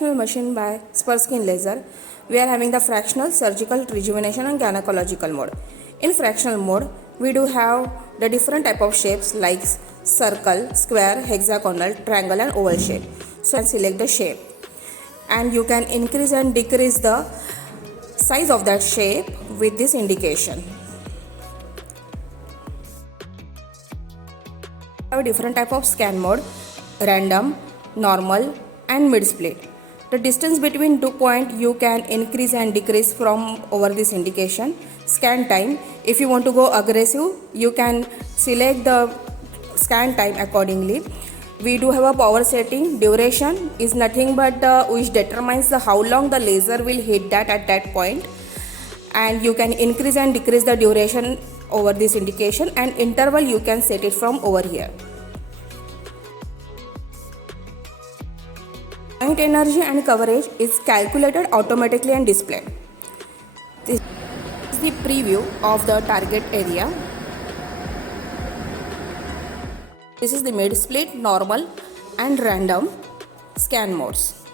Machine by Sparsh laser. We are having the fractional, surgical, rejuvenation and gynecological mode. In fractional mode, we do have the different type of shapes like circle, square, hexagonal, triangle and oval shape. So select the shape and you can increase and decrease the size of that shape with this indication. We have different type of scan mode: random, normal and mid split. The distance between 2 points you can increase and decrease from over this indication. Scan time, if you want to go aggressive, you can select the scan time accordingly. We do have a power setting. Duration is nothing but which determines how long the laser will hit that at that point, and you can increase and decrease the duration over this indication, and interval you can set it from over here. Point energy and coverage is calculated automatically and displayed. This is the preview of the target area. This is the mid split, normal and random scan modes.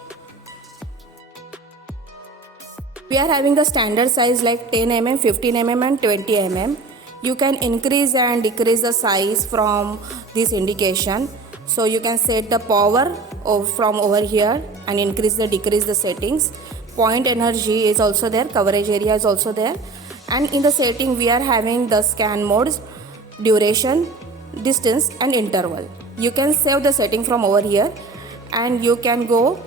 We are having the standard size like 10 mm, 15 mm and 20 mm. You can increase and decrease the size from this indication. So you can set the power from over here and increase the decrease the settings. Point energy is also there, coverage area is also there, and in the setting we are having the scan modes, duration, distance and interval. You can save the setting from over here and you can go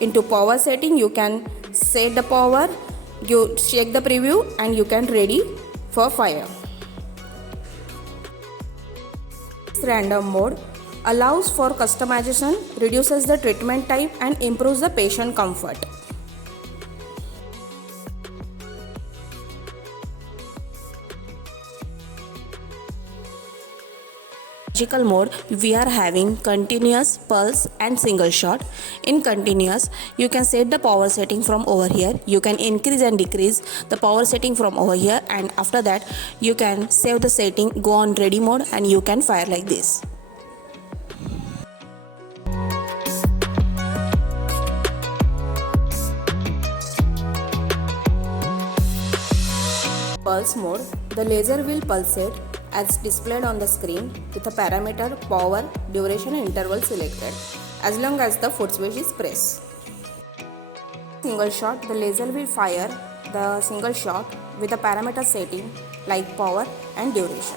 into power setting. You can set the power, you check the preview and you can ready for fire. Random mode allows for customization, reduces the treatment time and improves the patient comfort. Surgical mode, we are having continuous, pulse and single shot. In continuous, you can set the power setting from over here. You can increase and decrease the power setting from over here, and after that you can save the setting, go on ready mode and you can fire like this. Pulse mode, the laser will pulsate as displayed on the screen with a parameter, power, duration and interval selected as long as the foot switch is pressed. Single shot, the laser will fire the single shot with a parameter setting like power and duration.